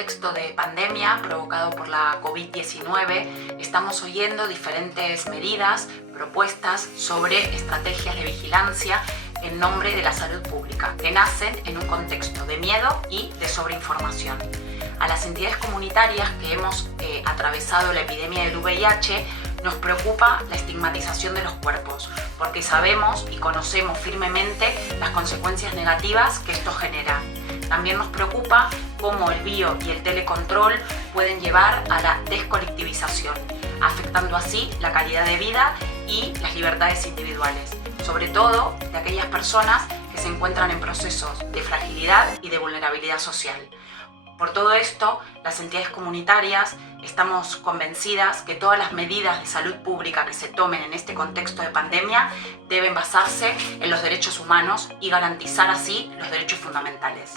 contexto de pandemia provocado por la COVID-19, estamos oyendo diferentes medidas, propuestas sobre estrategias de vigilancia en nombre de la salud pública, que nacen en un contexto de miedo y de sobreinformación. A las entidades comunitarias que hemos atravesado la epidemia del VIH, nos preocupa la estigmatización de los cuerpos, porque sabemos y conocemos firmemente las consecuencias negativas que esto genera. También nos preocupa cómo el bio y el telecontrol pueden llevar a la descolectivización, afectando así la calidad de vida y las libertades individuales, sobre todo de aquellas personas que se encuentran en procesos de fragilidad y de vulnerabilidad social. Por todo esto, las entidades comunitarias estamos convencidas que todas las medidas de salud pública que se tomen en este contexto de pandemia deben basarse en los derechos humanos y garantizar así los derechos fundamentales.